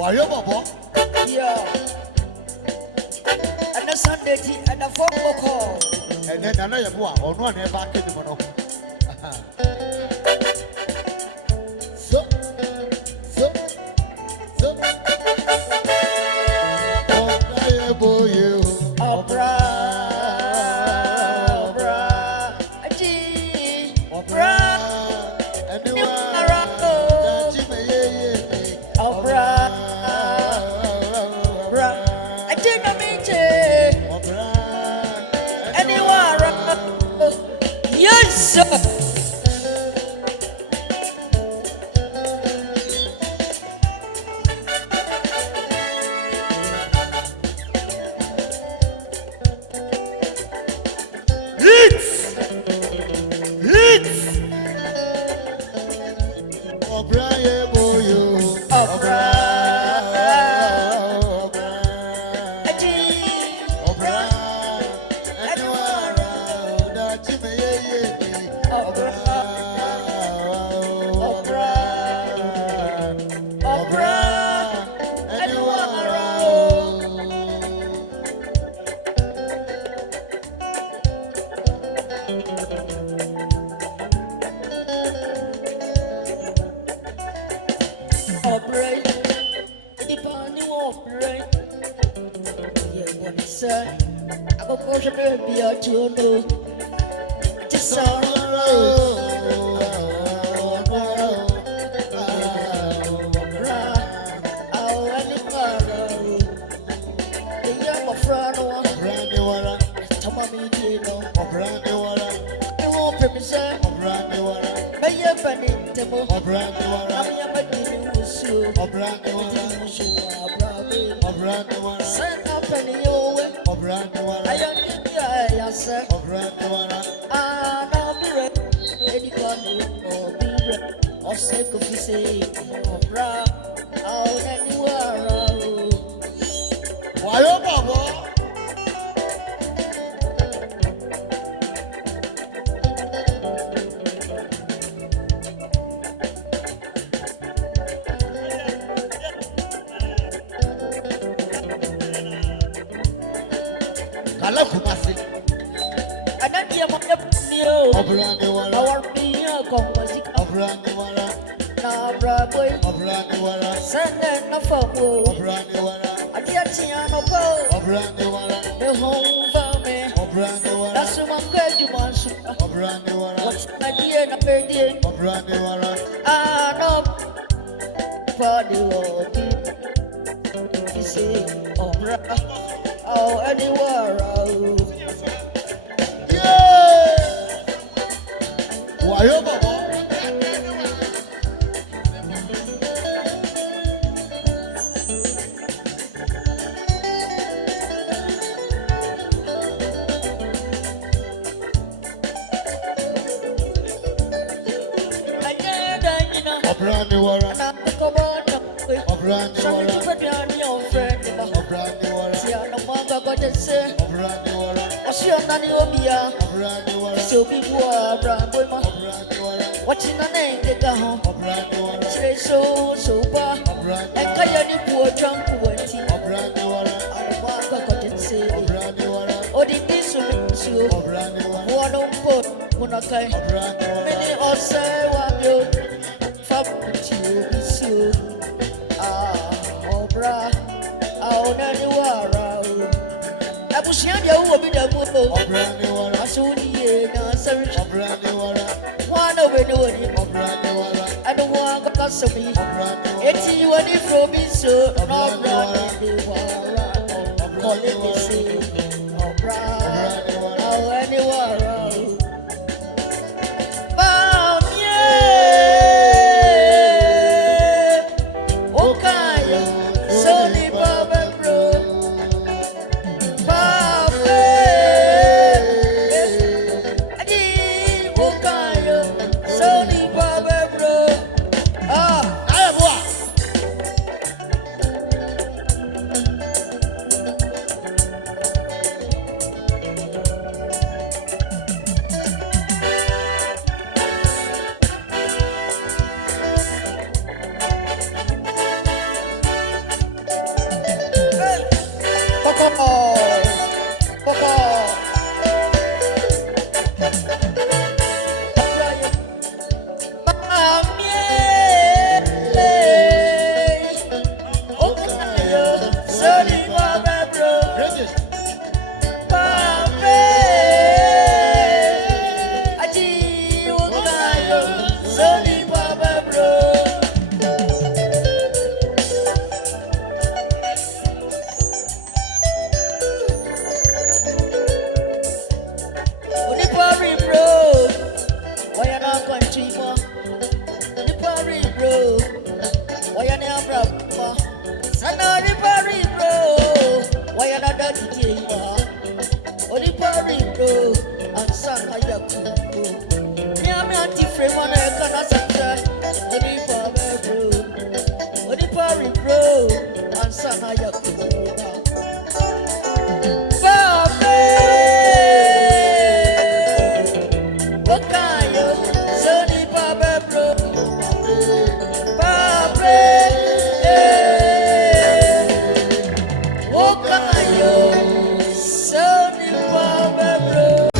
Wayoosi. Yeah. And the Sunday tea and the football call. And then another Yeboah, or no, never came to Mono. So, oh, boy, Opera. Watching the name, they go home. Say so, far. And Kayani poor drunk went in. I don't want to go to say. Oh, the piece of it, one on foot, when I came. Many or say, what you family you be so. Oh, bra, oh, Nani I was young, you will be the move. I saw the answer. One over doing I don't want to cuss me. It's you and it from me, so I'm not in the war. Call it the same. Oh, brother, oh, anywhere. Sunny Baba Bro. Onipari Bro. Why are not country more? Onipari Bro. Why are not Brahma? Sana Onipari Bro. Why are not Daddy Onipari Bro. And Sana Yaku. I'm different when I can accept Onipari Bro and Sana Yakuba. Babe, Wakayo, Sony Babe Bro. Babe, Wakayo, Sony Babe Bro.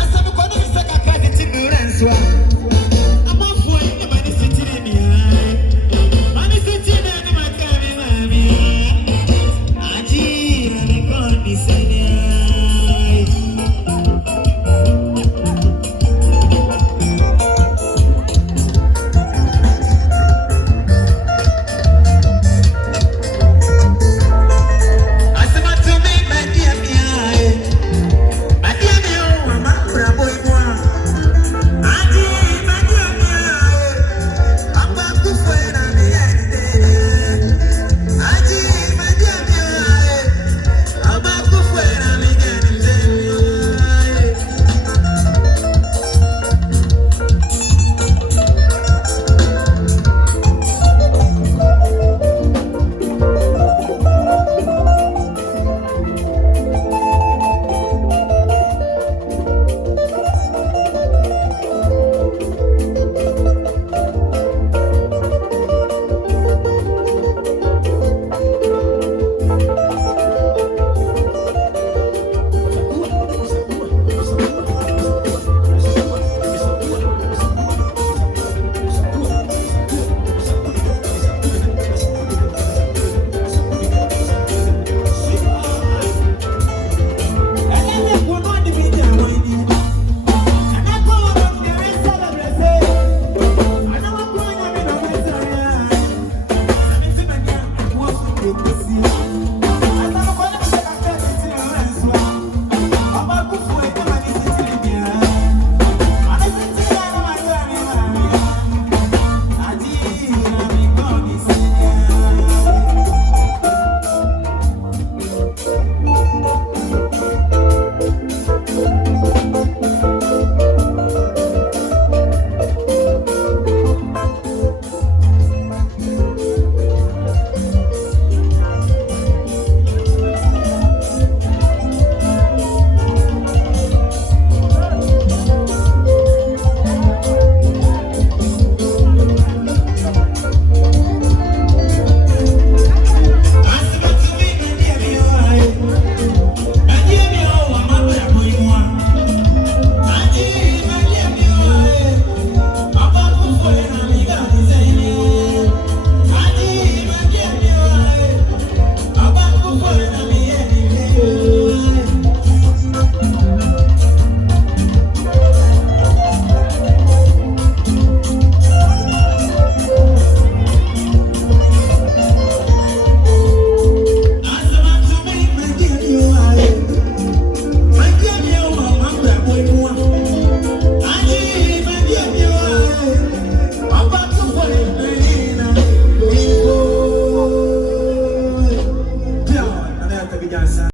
Asa mi kono mi saka kazi tibi renso